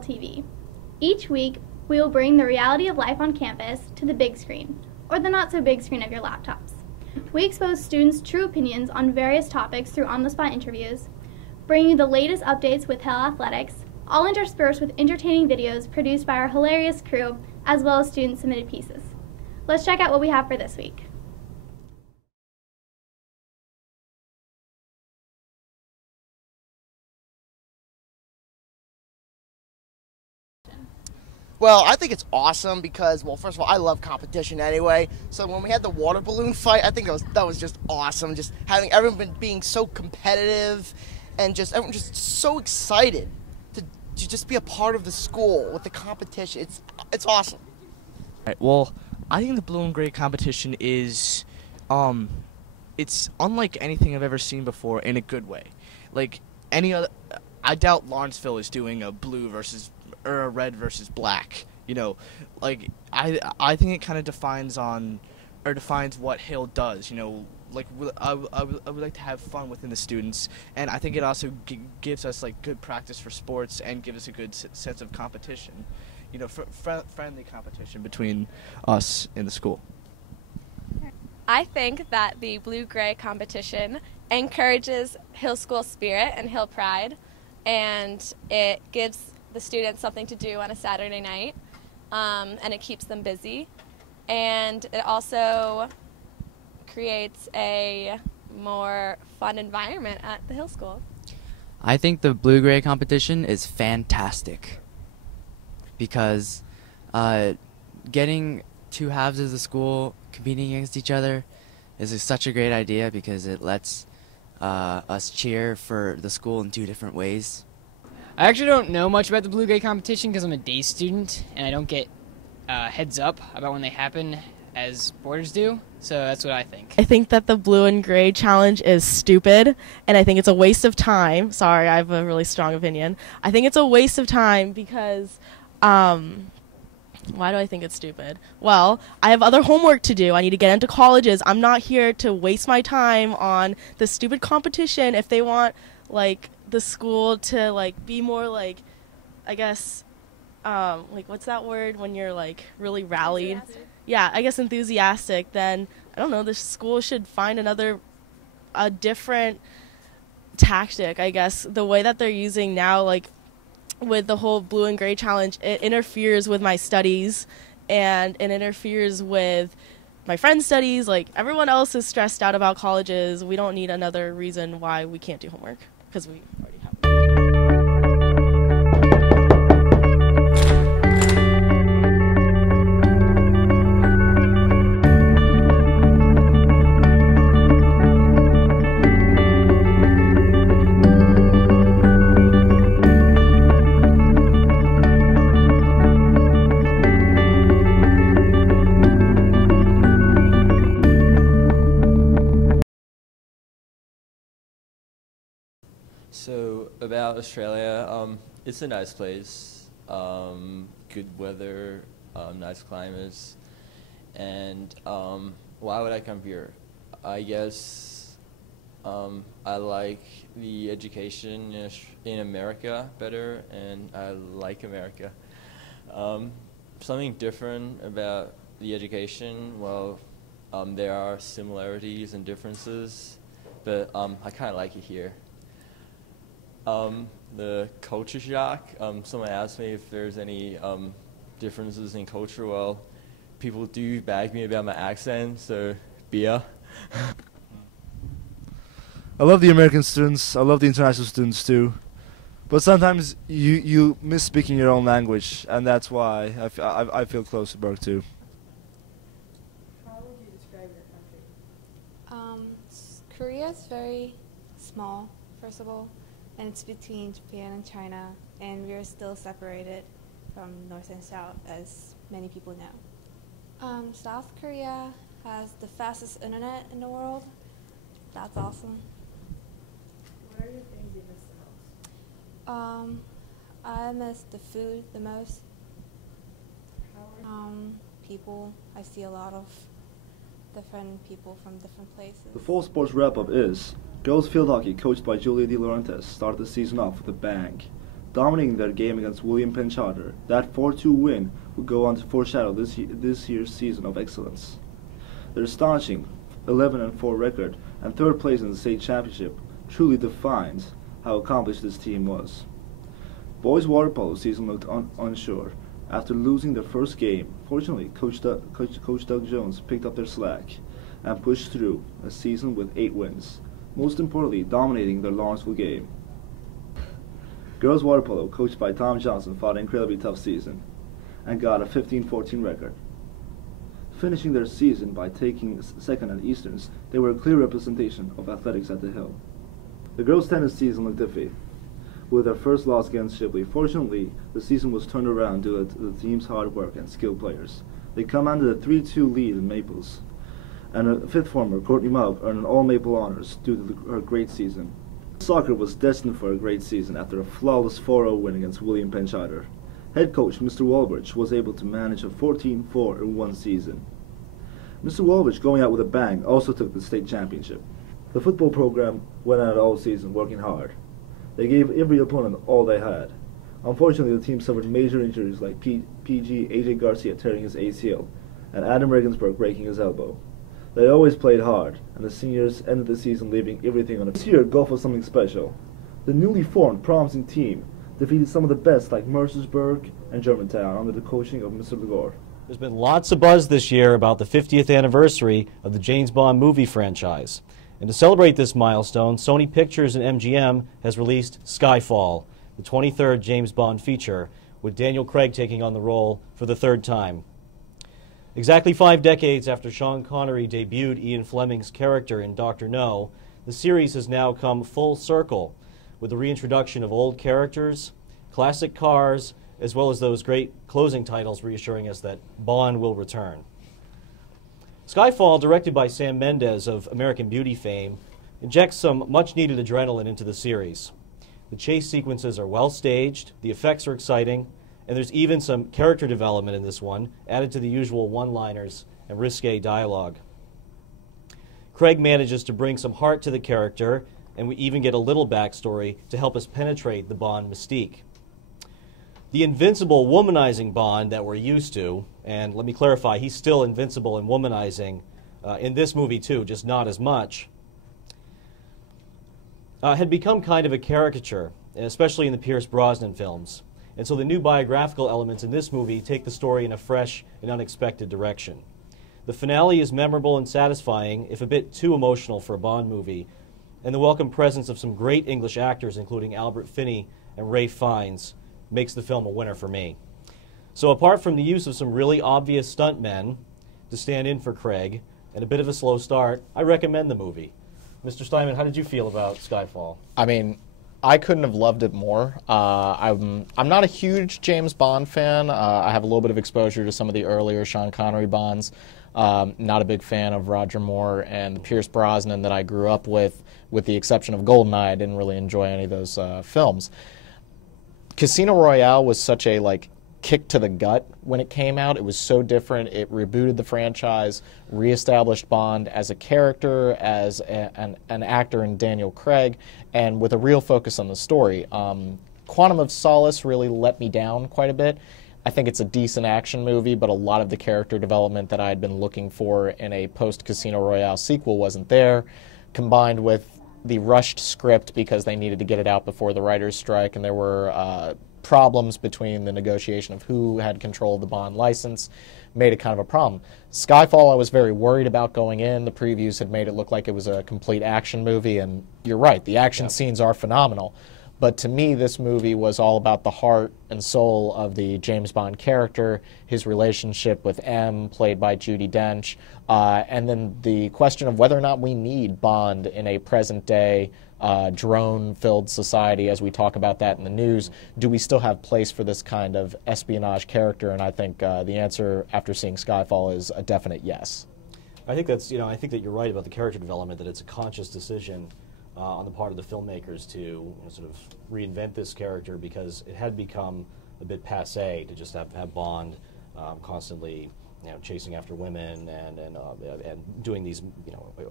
TV. Each week, we will bring the reality of life on campus to the big screen, or the not-so-big screen of your laptops. We expose students' true opinions on various topics through on-the-spot interviews, bringing you the latest updates with Hill Athletics, all interspersed with entertaining videos produced by our hilarious crew, as well as student-submitted pieces. Let's check out what we have for this week. Well, I think it's awesome because, well, first of all, I love competition anyway. So when we had the water balloon fight, I think that was just awesome. Just having everyone being so competitive and just everyone just so excited to just be a part of the school with the competition. It's awesome. Right, well, I think the blue and gray competition is, it's unlike anything I've ever seen before in a good way. Like any other, I doubt Lawrenceville is doing a blue versus or a red versus black. You know, like I think it kind of defines what Hill does. You know, like I would like to have fun within the students, and I think it also gives us like good practice for sports and gives us a good sense of competition. You know, friendly competition between us in the school. I think that the blue-gray competition encourages Hill School spirit and Hill pride, and it gives the students something to do on a Saturday night, and it keeps them busy, and it also creates a more fun environment at the Hill School. I think the blue-gray competition is fantastic because getting two halves of the school competing against each other is such a great idea because it lets us cheer for the school in two different ways. I actually don't know much about the blue-gray competition because I'm a day student and I don't get heads up about when they happen as boards do, so that's what I think. I think that the blue and gray challenge is stupid, and I think it's a waste of time. Sorry, I have a really strong opinion. I think it's a waste of time because, why do I think it's stupid? Well, I have other homework to do. I need to get into colleges. I'm not here to waste my time on this stupid competition if they want, like, the school to, like, be more, like, I guess, like, what's that word when you're, like, really rallying? Enthusiastic? Yeah, I guess enthusiastic. Then, I don't know, the school should find a different tactic, I guess. The way that they're using now, like, with the whole blue and gray challenge, it interferes with my studies, and it interferes with my friends' studies. Like, everyone else is stressed out about colleges. We don't need another reason why we can't do homework, because we already have So about Australia, it's a nice place, good weather, nice climates, and why would I come here? I guess I like the education in America better, and I like America. Something different about the education, well, there are similarities and differences, but I kind of like it here. The culture shock, someone asked me if there's any differences in culture. Well, people do bag me about my accent, so beer. I love the American students, I love the international students too, but sometimes you miss speaking your own language, and that's why I feel close to both too. How would you describe your country? Korea is very small, first of all, and it's between Japan and China, and we're still separated from north and south, as many people know. South Korea has the fastest internet in the world. That's awesome. What are your things you miss the most? I miss the food the most. How are People, I see a lot of different people from different places. The fall sports wrap-up is girls field hockey, coached by Julia De Laurentiis, started the season off with a bang. dominating their game against William Penn Charter. That 4-2 win would go on to foreshadow this year's season of excellence. Their astonishing 11-4 record and third place in the state championship truly defines how accomplished this team was. Boys water polo season went onshore. After losing their first game, fortunately, Coach Doug Jones picked up their slack and pushed through a season with 8 wins, most importantly, dominating their Lawrenceville game. Girls water polo, coached by Tom Johnson, fought an incredibly tough season and got a 15-14 record. Finishing their season by taking second at Easterns, they were a clear representation of athletics at the Hill. The girls' tennis season went iffy, with their first loss against Shipley. Fortunately, the season was turned around due to the team's hard work and skilled players. They commanded a 3-2 lead in Maples, and her fifth former, Courtney Maup, earned all Maple honors due to her great season. Soccer was destined for a great season after a flawless 4-0 win against William Penn Charter. Head coach Mr. Walbridge was able to manage a 14-4 in one season. Mr. Walbridge, going out with a bang, also took the state championship. The football program went out all season working hard. They gave every opponent all they had. Unfortunately, the team suffered major injuries like PG AJ Garcia tearing his ACL and Adam Regensburg breaking his elbow. They always played hard, and the seniors ended the season leaving everything on. This year, golf was something special. The newly formed, promising team defeated some of the best like Mercersburg and Germantown under the coaching of Mr. Glore. There's been lots of buzz this year about the 50th anniversary of the James Bond movie franchise. And to celebrate this milestone, Sony Pictures and MGM has released Skyfall, the 23rd James Bond feature, with Daniel Craig taking on the role for the 3rd time. Exactly 5 decades after Sean Connery debuted Ian Fleming's character in Dr. No, the series has now come full circle with the reintroduction of old characters, classic cars, as well as those great closing titles reassuring us that Bond will return. Skyfall, directed by Sam Mendes of American Beauty fame, injects some much-needed adrenaline into the series. The chase sequences are well staged, the effects are exciting, and there's even some character development in this one, added to the usual one-liners and risque dialogue. Craig manages to bring some heart to the character, and we even get a little backstory to help us penetrate the Bond mystique. The invincible womanizing Bond that we're used to, and let me clarify, he's still invincible and womanizing in this movie too, just not as much, had become kind of a caricature, and especially in the Pierce Brosnan films. And so the new biographical elements in this movie take the story in a fresh and unexpected direction. The finale is memorable and satisfying, if a bit too emotional for a Bond movie, and the welcome presence of some great English actors, including Albert Finney and Ralph Fiennes, makes the film a winner for me. So apart from the use of some really obvious stuntmen to stand in for Craig, and a bit of a slow start, I recommend the movie. Mr. Steinman, how did you feel about Skyfall? I mean, I couldn't have loved it more. I'm not a huge James Bond fan. I have a little bit of exposure to some of the earlier Sean Connery Bonds. Not a big fan of Roger Moore and the Pierce Brosnan that I grew up with the exception of GoldenEye. I didn't really enjoy any of those films. Casino Royale was such a kick to the gut when it came out. It was so different. It rebooted the franchise, reestablished Bond as a character, as an actor in Daniel Craig, and with a real focus on the story. Quantum of Solace really let me down quite a bit. I think it's a decent action movie, but a lot of the character development that I had been looking for in a post-Casino Royale sequel wasn't there, combined with the rushed script because they needed to get it out before the writer's strike, and there were problems between the negotiation of who had control of the Bond license, made it kind of a problem. Skyfall I was very worried about going in. The previews had made it look like it was a complete action movie, and you're right, the action scenes are phenomenal. But to me, this movie was all about the heart and soul of the James Bond character, his relationship with M, played by Judi Dench, and then the question of whether or not we need Bond in a present-day drone-filled society, as we talk about that in the news. Do we still have place for this kind of espionage character? And I think the answer, after seeing Skyfall, is a definite yes. I think that's, I think that you're right about the character development, that it's a conscious decision on the part of the filmmakers to sort of reinvent this character, because it had become a bit passé to just have Bond constantly chasing after women and doing these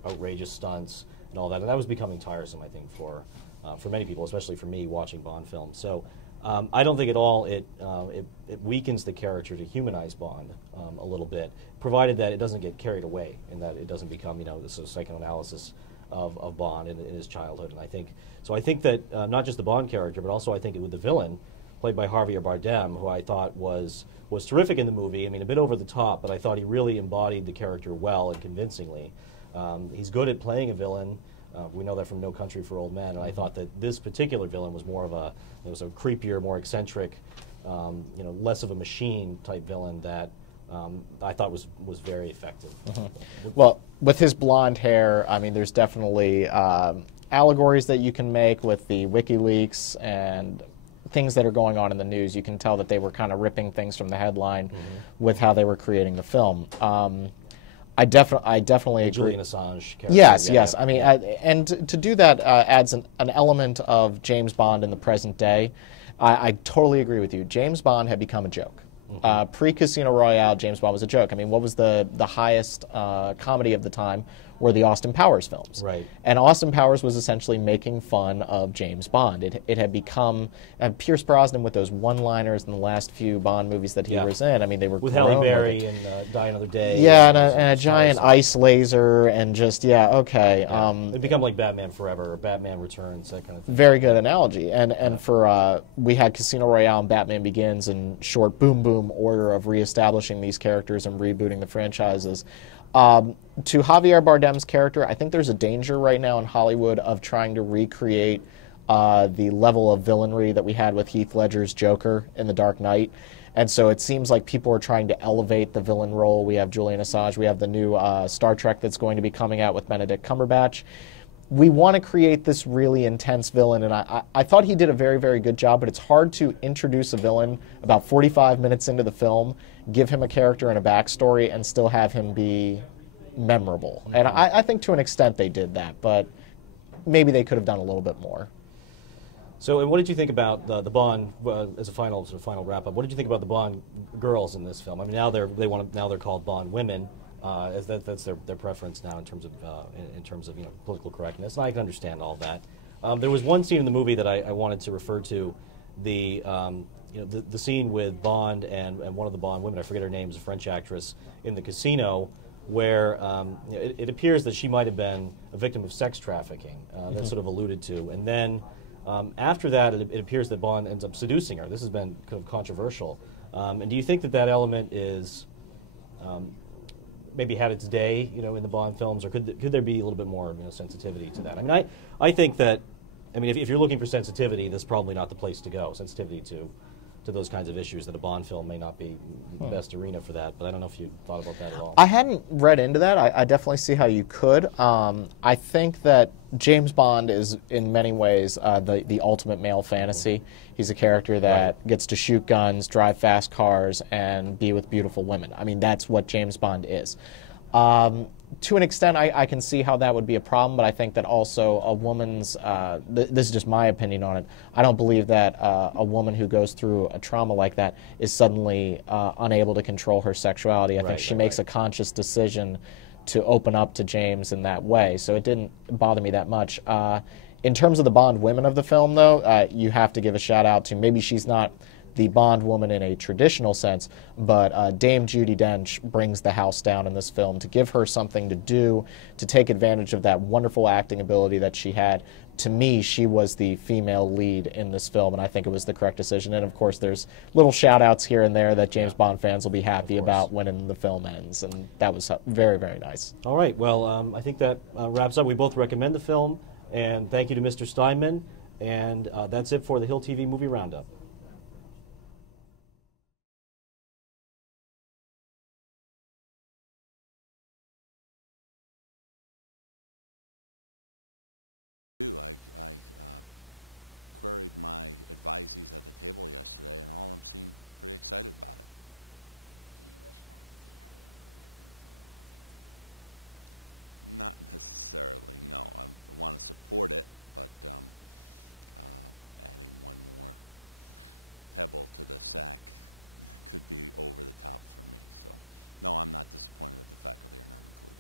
outrageous stunts and all that. And that was becoming tiresome, I think, for many people, especially for me watching Bond films. So I don't think at all it weakens the character to humanize Bond a little bit, provided that it doesn't get carried away and that it doesn't become, this sort of psychoanalysis of Bond in his childhood. And I think that not just the Bond character, but also I think with the villain, played by Javier Bardem, who I thought was terrific in the movie. I mean, a bit over the top, but I thought he really embodied the character well and convincingly. He's good at playing a villain. We know that from No Country for Old Men. And I thought that this particular villain was more of a creepier, more eccentric, less of a machine type villain that I thought was very effective. Well, with his blonde hair, I mean, there's definitely allegories that you can make with the WikiLeaks and things that are going on in the news. You can tell that they were kind of ripping things from the headline with how they were creating the film. I definitely agree. Julian Assange. Yes. I mean, and to do that adds an element of James Bond in the present day. I totally agree with you. James Bond had become a joke. Pre-Casino Royale, James Bond was a joke. I mean, what was the highest comedy of the time were the Austin Powers films. Right. And Austin Powers was essentially making fun of James Bond. It had become, and Pierce Brosnan with those one-liners in the last few Bond movies that he was in, I mean, they were with grown Halle with Berry it. and Die Another Day. Yeah, and a giant ice laser, and just, okay. It become like Batman Forever or Batman Returns, that kind of thing. Very good analogy. And for, we had Casino Royale and Batman Begins in short boom order of reestablishing these characters and rebooting the franchises. To Javier Bardem's character, I think there's a danger right now in Hollywood of trying to recreate the level of villainry that we had with Heath Ledger's Joker in The Dark Knight. And so it seems like people are trying to elevate the villain role. We have Julian Assange. We have the new Star Trek that's going to be coming out with Benedict Cumberbatch. We want to create this really intense villain, and I thought he did a very, very good job, but it's hard to introduce a villain about 45 minutes into the film, give him a character and a backstory, and still have him be memorable. And I think to an extent they did that, but maybe they could have done a little bit more. So, and what did you think about the Bond as a final wrap up? What did you think about the Bond girls in this film? I mean, now they're called Bond women. That's their preference now in terms of political correctness. And I can understand all of that. There was one scene in the movie that I wanted to refer to, the scene with Bond and one of the Bond women. I forget her name, is a French actress in the casino, where it appears that she might have been a victim of sex trafficking. That's sort of alluded to, and then. After that, it appears that Bond ends up seducing her. This has been kind of controversial. And do you think that element is maybe had its day, in the Bond films, or could there be a little bit more sensitivity to that? I mean, I think that, if you're looking for sensitivity, that's probably not the place to go. Sensitivity to those kinds of issues, that a Bond film may not be the best arena for that. But I don't know if you thought about that at all. I hadn't read into that. I definitely see how you could. I think that James Bond is, in many ways, the ultimate male fantasy. He's a character that gets to shoot guns, drive fast cars, and be with beautiful women. I mean, that's what James Bond is. To an extent, I can see how that would be a problem, but I think that also a woman's, this is just my opinion on it, I don't believe that a woman who goes through a trauma like that is suddenly unable to control her sexuality. I think she makes a conscious decision to open up to James in that way, so it didn't bother me that much. In terms of the Bond women of the film, though, you have to give a shout out to, maybe she's not the Bond woman in a traditional sense, but Dame Judi Dench brings the house down in this film to give her something to do, to take advantage of that wonderful acting ability that she had. To me, she was the female lead in this film, and I think it was the correct decision. And of course, there's little shout-outs here and there that James Bond fans will be happy about when the film ends, and that was very, very nice. All right, well, I think that wraps up. We both recommend the film, and thank you to Mr. Steinman, and that's it for the Hill TV Movie Roundup. I queried my advisees at the table yesterday, and all of them seem pretty excited about it. Do you wish faculty had been included into Not necessarily, no. I want to support it, but adding one more pebble to the sack could be over the top for me. So, no, I'm not disappointed that the faculty are not included.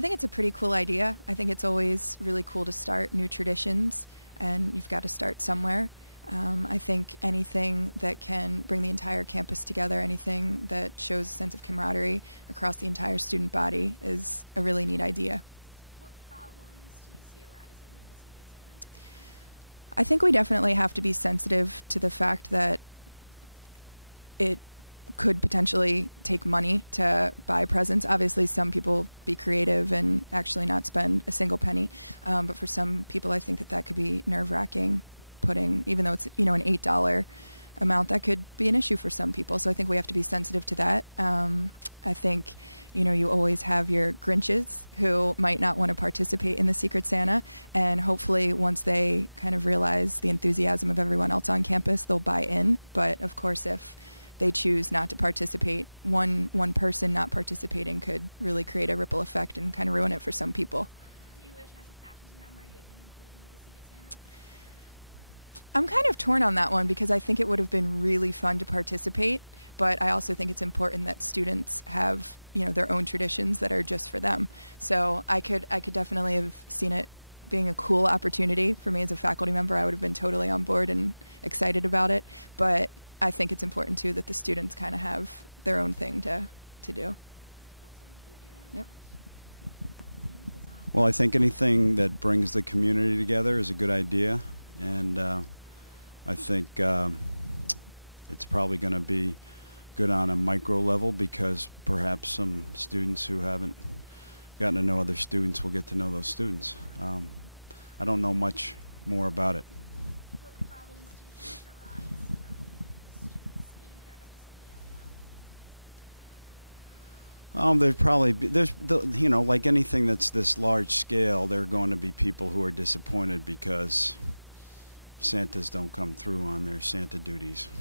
I think it's a pretty cool idea. I think it's always really cool to start new traditions, and you've got to start somewhere. I think anything that can bring the entire campus together, anything that shows a sense of camaraderie across the entire student body is a really neat idea. What problems do you see arising with this? I think we definitely have to be sensitive to the fact that it could potentially take money to buy presents. Obviously, some people be creative and actually not spend a single penny. But for some people, I think that could be nerve-wracking. Putting, even though it's an $8 amount, that could be an issue for some people. So I think we have to be sensitive to that. I think, you always have your Grinches who might not want to participate in the Secret Santa, and hopefully once they kind of realize the enthusiasm of everyone else on campus, they'll buy in. But of course, if they choose not to participate, one person not participating could really create a ripple effect and kind of ruin it for some people. I'm kind of torn on that one because I think it would have been really fun to participate, but I also think it's important that students have, their own traditions that are just for them. So I could definitely have seen it being a cool opportunity for me as a faculty member. I would have been totally on board and excited about it, but I think it's important too that the students kind of have their own thing to do. Yep. Well, I think anything that brings the community together is a good idea, and I think it's probably going to be good on a micro level because perhaps some students who haven't gotten to know other students will get to know those students. I don't know much more about it. What problems do you think arise from students being there? There'd probably be, like anything that's this large scale, there are going to be people who are disappointed because Santas don't come through on their Santa duties. Do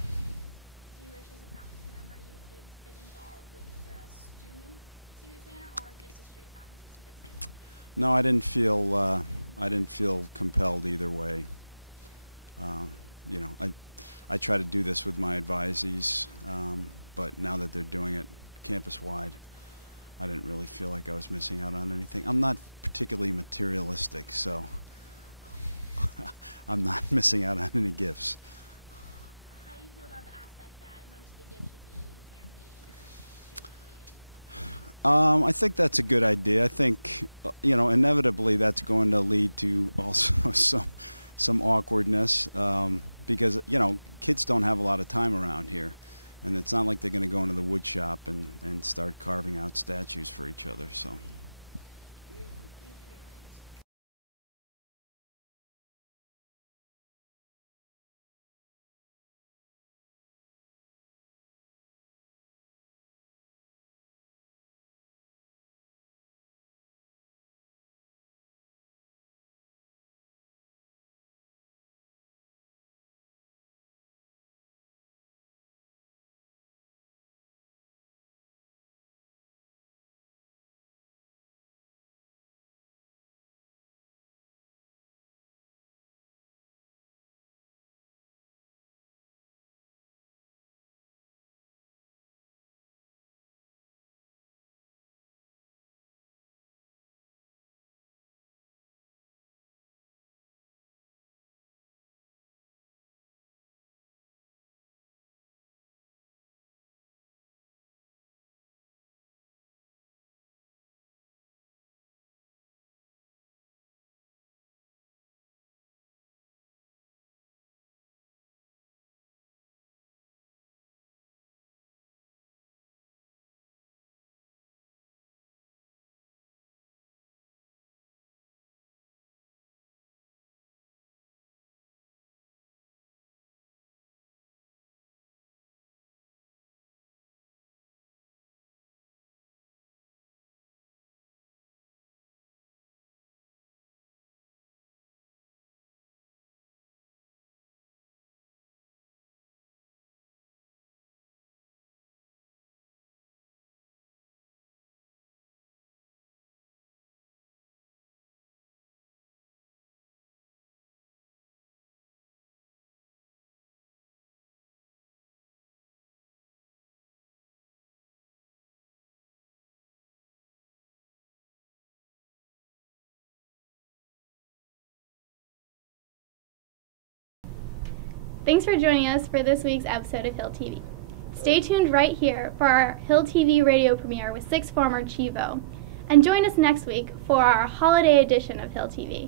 you wish as a faculty member you had been involved with either a student Secret Santa or just a straight faculty Secret Santa? No, I didn't feel compelled either way. I try to do this with my advisees, but now that they're doing it campus-wide, I didn't really feel like I was missing out on anything. I'm not particularly materialistic, so I'm not missing out on any gifts. How do you feel about the aspect that most of the gifts should be handmade? I think that's a good idea. I think, inevitably that's going to lead to also some awkwardness because, kids don't have a lot of time around here. And it's not like they're going to go into the wood shop and start carving out statues for each other. So. Thanks for joining us for this week's episode of Hill TV. Stay tuned right here for our Hill TV radio premiere with sixth former Chivo. And join us next week for our holiday edition of Hill TV.